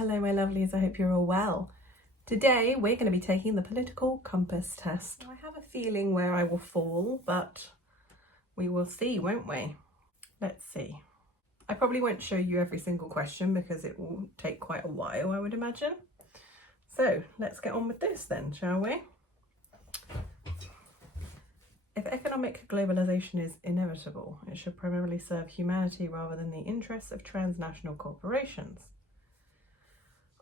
Hello my lovelies, I hope you're all well. Today we're going to be taking the political compass test. I have a feeling where I will fall, but we will see, won't we? Let's see. I probably won't show you every single question because it will take quite a while, I would imagine. So let's get on with this then, shall we? If economic globalization is inevitable, it should primarily serve humanity rather than the interests of transnational corporations.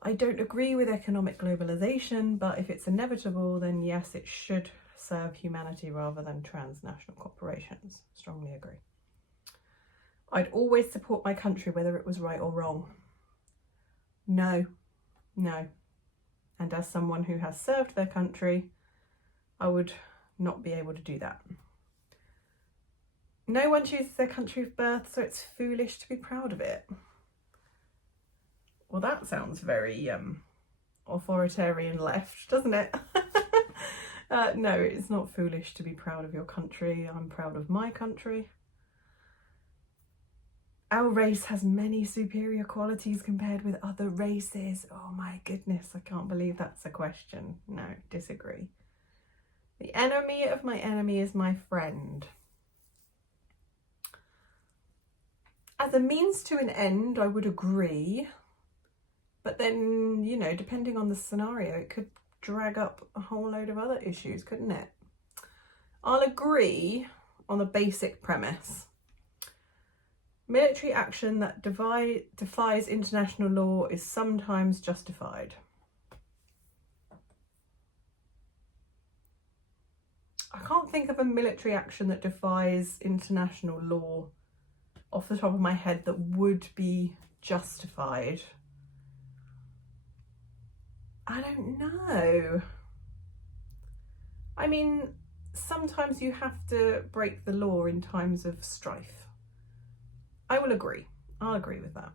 I don't agree with economic globalization, but if it's inevitable, then yes, it should serve humanity rather than transnational corporations. Strongly agree. I'd always support my country whether it was right or wrong. No. And as someone who has served their country, I would not be able to do that. No one chooses their country of birth, so it's foolish to be proud of it. Well, that sounds very authoritarian left, doesn't it? No, it's not foolish to be proud of your country. I'm proud of my country. Our race has many superior qualities compared with other races. Oh my goodness, I can't believe that's a question. No, disagree. The enemy of my enemy is my friend. As a means to an end, I would agree. But then, you know, depending on the scenario, it could drag up a whole load of other issues, couldn't it? I'll agree on the basic premise. Military action that defies international law is sometimes justified. I can't think of a military action that defies international law off the top of my head that would be justified. I don't know. I mean, sometimes you have to break the law in times of strife. I will agree. I'll agree with that.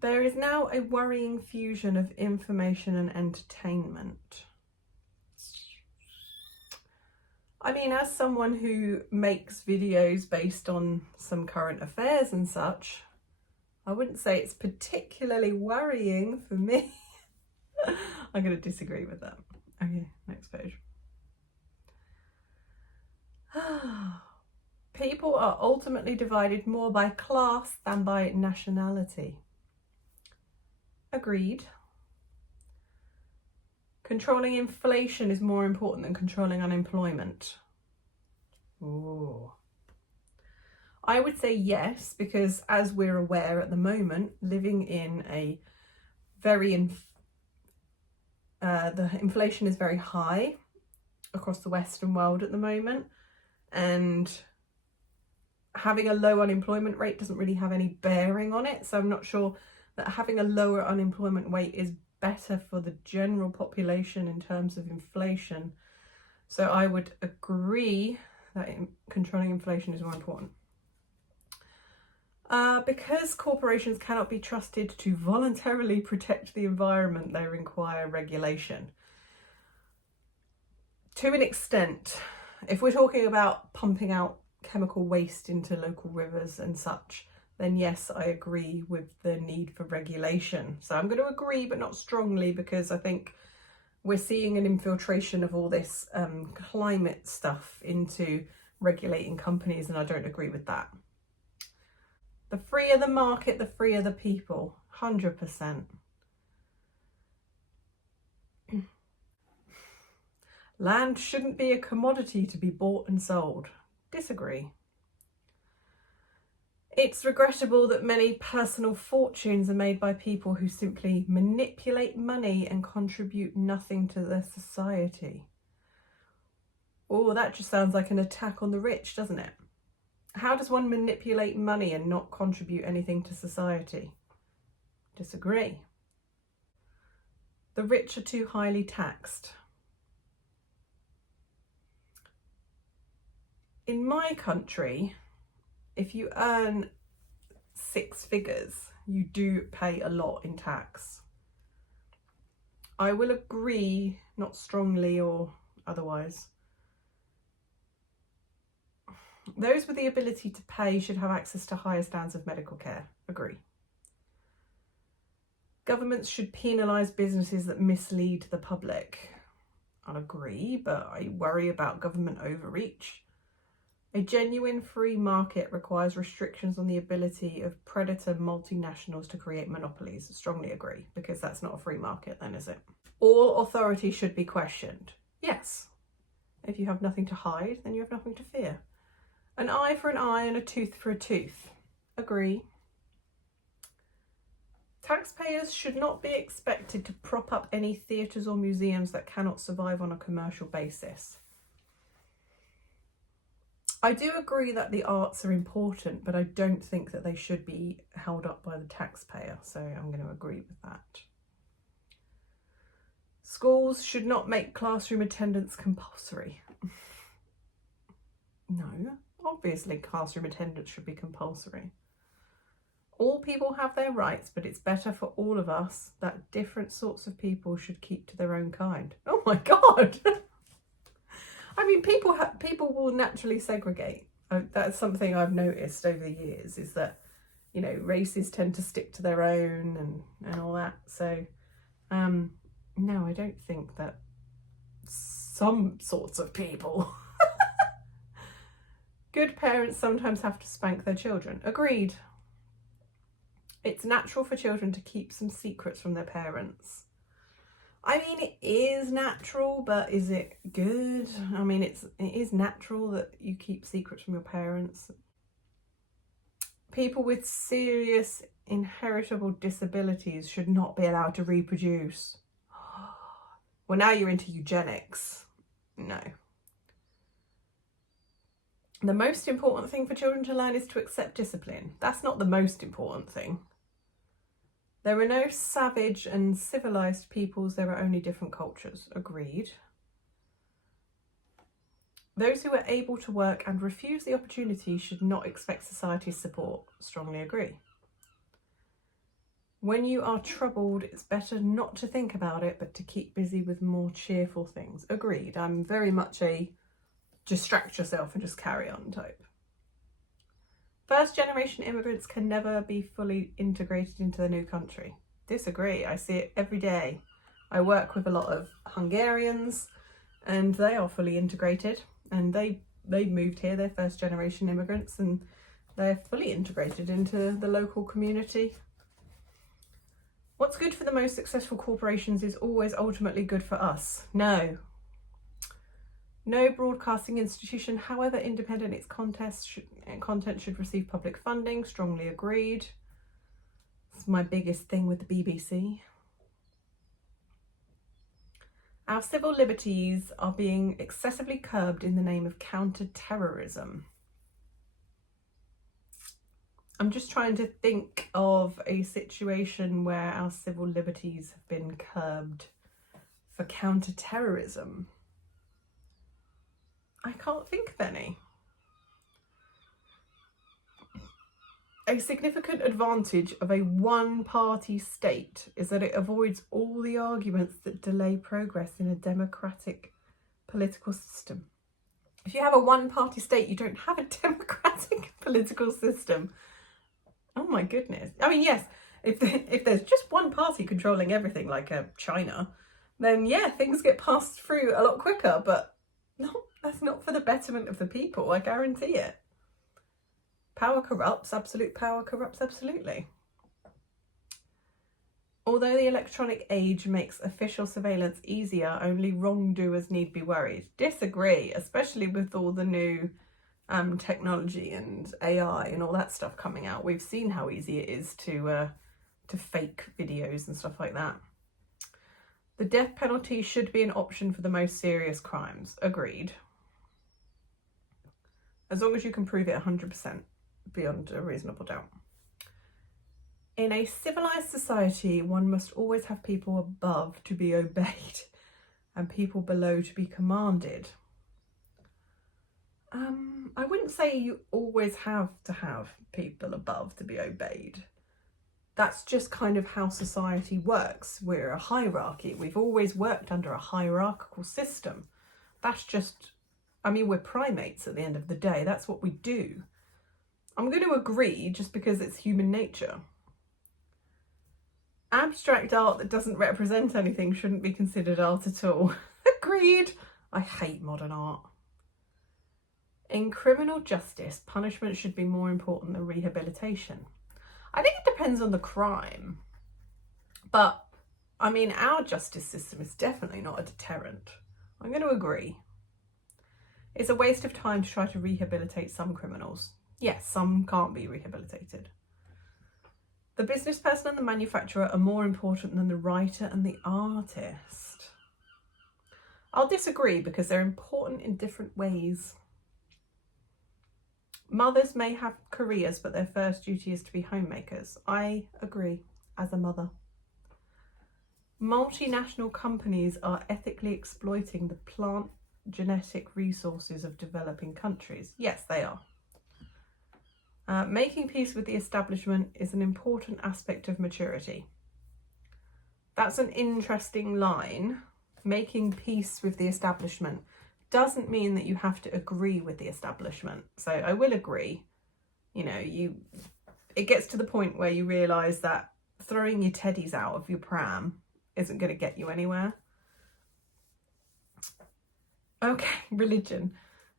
There is now a worrying fusion of information and entertainment. I mean, as someone who makes videos based on some current affairs and such, I wouldn't say it's particularly worrying for me. I'm going to disagree with that. Okay, next page. People are ultimately divided more by class than by nationality. Agreed. Controlling inflation is more important than controlling unemployment. Ooh. I would say yes, because as we're aware at the moment, living in a very, the inflation is very high across the Western world at the moment, and having a low unemployment rate doesn't really have any bearing on it. So I'm not sure that having a lower unemployment rate is better for the general population in terms of inflation. So I would agree that controlling inflation is more important. Because corporations cannot be trusted to voluntarily protect the environment, they require regulation. To an extent, if we're talking about pumping out chemical waste into local rivers and such, then yes, I agree with the need for regulation. So I'm going to agree, but not strongly, because I think we're seeing an infiltration of all this climate stuff into regulating companies, and I don't agree with that. The freer the market, the freer the people, 100%. Land shouldn't be a commodity to be bought and sold. Disagree. It's regrettable that many personal fortunes are made by people who simply manipulate money and contribute nothing to their society. Oh, that just sounds like an attack on the rich, doesn't it? How does one manipulate money and not contribute anything to society? Disagree. The rich are too highly taxed. In my country, if you earn 6 figures, you do pay a lot in tax. I will agree, not strongly or otherwise. Those with the ability to pay should have access to higher standards of medical care. Agree. Governments should penalise businesses that mislead the public. I'll agree, but I worry about government overreach. A genuine free market requires restrictions on the ability of predator multinationals to create monopolies. Strongly agree, because that's not a free market then, is it? All authority should be questioned. Yes. If you have nothing to hide, then you have nothing to fear. An eye for an eye and a tooth for a tooth. Agree. Taxpayers should not be expected to prop up any theatres or museums that cannot survive on a commercial basis. I do agree that the arts are important, but I don't think that they should be held up by the taxpayer, so I'm going to agree with that. Schools should not make classroom attendance compulsory. No, obviously classroom attendance should be compulsory. All people have their rights, but it's better for all of us that different sorts of people should keep to their own kind. Oh my God! I mean, people will naturally segregate. That's something I've noticed over the years, is that, you know, races tend to stick to their own and all that. So, no, I don't think that some sorts of people. Good parents sometimes have to spank their children. Agreed. It's natural for children to keep some secrets from their parents. I mean, it is natural, but is it good? I mean, it is natural that you keep secrets from your parents. People with serious inheritable disabilities should not be allowed to reproduce. Well, now you're into eugenics. No. The most important thing for children to learn is to accept discipline. That's not the most important thing. There are no savage and civilized peoples, there are only different cultures. Agreed. Those who are able to work and refuse the opportunity should not expect society's support. Strongly agree. When you are troubled, it's better not to think about it, but to keep busy with more cheerful things. Agreed. I'm very much a distract yourself and just carry on type. First generation immigrants can never be fully integrated into the new country. Disagree. I see it every day. I work with a lot of Hungarians and they are fully integrated, and they moved here, they're first generation immigrants, and they're fully integrated into the local community. What's good for the most successful corporations is always ultimately good for us. No. No broadcasting institution, however independent its content should receive public funding. Strongly agreed. It's my biggest thing with the BBC. Our civil liberties are being excessively curbed in the name of counter-terrorism. I'm just trying to think of a situation where our civil liberties have been curbed for counter-terrorism. I can't think of any. A significant advantage of a one-party state is that it avoids all the arguments that delay progress in a democratic political system. If you have a one-party state, you don't have a democratic political system. Oh my goodness. I mean, yes, if there's just one party controlling everything, like China, then yeah, things get passed through a lot quicker, but no, that's not for the betterment of the people, I guarantee it. Power corrupts, absolute power corrupts absolutely. Although the electronic age makes official surveillance easier, only wrongdoers need be worried. Disagree, especially with all the new technology and AI and all that stuff coming out. We've seen how easy it is to fake videos and stuff like that. The death penalty should be an option for the most serious crimes. Agreed. As long as you can prove it 100% beyond a reasonable doubt. In a civilized society, one must always have people above to be obeyed and people below to be commanded. I wouldn't say you always have to have people above to be obeyed. That's just kind of how society works. We're a hierarchy. We've always worked under a hierarchical system. That's just, I mean, we're primates at the end of the day. That's what we do. I'm going to agree just because it's human nature. Abstract art that doesn't represent anything shouldn't be considered art at all. Agreed. I hate modern art. In criminal justice, punishment should be more important than rehabilitation. I think it depends on the crime. But, I mean, our justice system is definitely not a deterrent. I'm going to agree. It's a waste of time to try to rehabilitate some criminals. Yes, some can't be rehabilitated. The business person and the manufacturer are more important than the writer and the artist. I'll disagree because they're important in different ways. Mothers may have careers, but their first duty is to be homemakers. I agree, as a mother. Multinational companies are ethically exploiting the plant genetic resources of developing countries. Yes, they are. Making peace with the establishment is an important aspect of maturity. That's an interesting line. Making peace with the establishment doesn't mean that you have to agree with the establishment. So I will agree. You know, it gets to the point where you realise that throwing your teddies out of your pram isn't going to get you anywhere. Okay, religion.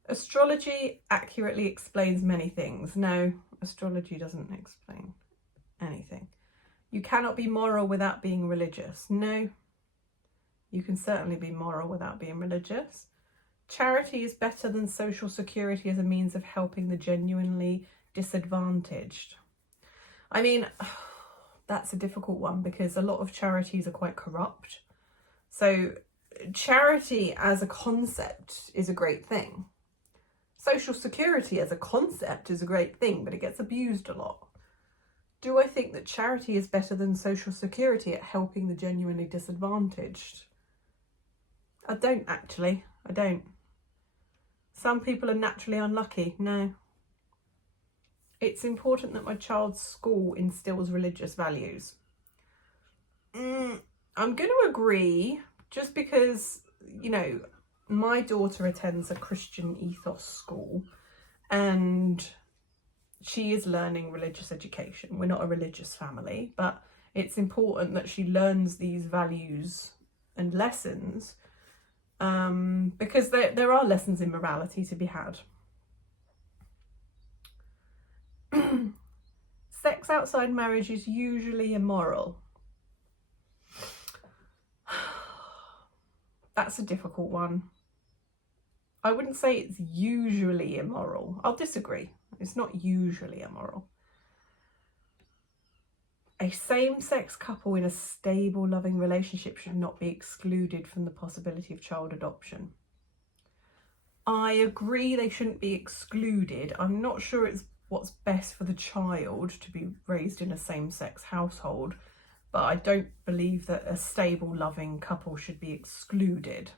Astrology accurately explains many things. No, astrology doesn't explain anything. You cannot be moral without being religious. No, you can certainly be moral without being religious. Charity is better than social security as a means of helping the genuinely disadvantaged. I mean, that's a difficult one because a lot of charities are quite corrupt. So charity as a concept is a great thing. Social security as a concept is a great thing, but it gets abused a lot. Do I think that charity is better than social security at helping the genuinely disadvantaged? I don't actually. I don't. Some people are naturally unlucky. No. It's important that my child's school instills religious values. I'm going to agree, just because, you know, my daughter attends a Christian ethos school and she is learning religious education. We're not a religious family, but it's important that she learns these values and lessons because there are lessons in morality to be had. Sex outside marriage is usually immoral. That's a difficult one. I wouldn't say it's usually immoral. I'll disagree. It's not usually immoral. A same-sex couple in a stable, loving relationship should not be excluded from the possibility of child adoption. I agree they shouldn't be excluded. I'm not sure it's what's best for the child to be raised in a same-sex household, but I don't believe that a stable, loving couple should be excluded.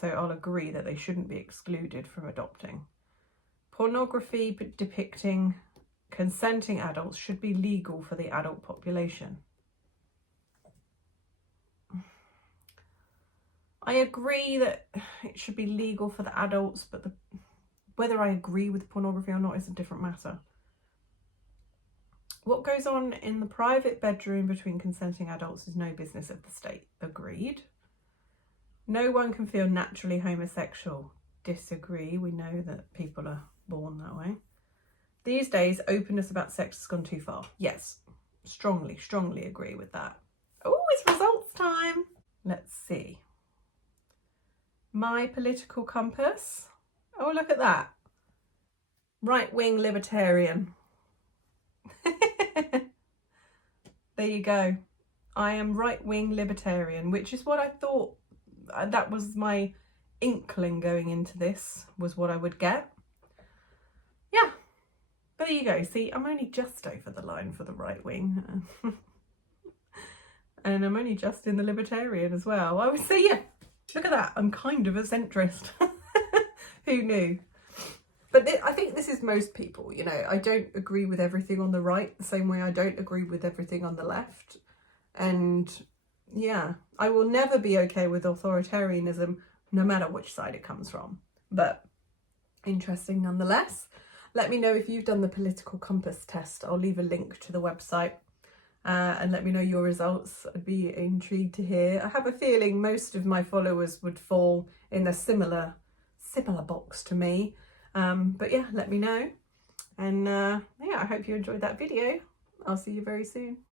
So I'll agree that they shouldn't be excluded from adopting. Pornography depicting consenting adults should be legal for the adult population. I agree that it should be legal for the adults, but whether I agree with pornography or not is a different matter. What goes on in the private bedroom between consenting adults is no business of the state. Agreed. No one can feel naturally homosexual. Disagree. We know that people are born that way. These days, openness about sex has gone too far. Yes, strongly agree with that. Oh, it's results time. Let's see. My political compass. Oh, look at that. Right-wing libertarian. There you go. I am right-wing libertarian, which is what I thought. That was my inkling going into this, was what I would get. Yeah, but there you go. See, I'm only just over the line for the right wing. And I'm only just in the libertarian as well. I would say, yeah, look at that. I'm kind of a centrist. Who knew? But I think this is most people, you know. I don't agree with everything on the right the same way I don't agree with everything on the left. And yeah, I will never be okay with authoritarianism, no matter which side it comes from. But interesting nonetheless. Let me know if you've done the political compass test. I'll leave a link to the website. and let me know your results. I'd be intrigued to hear. I have a feeling most of my followers would fall in a similar box to me. But yeah, let me know. And yeah, I hope you enjoyed that video. I'll see you very soon.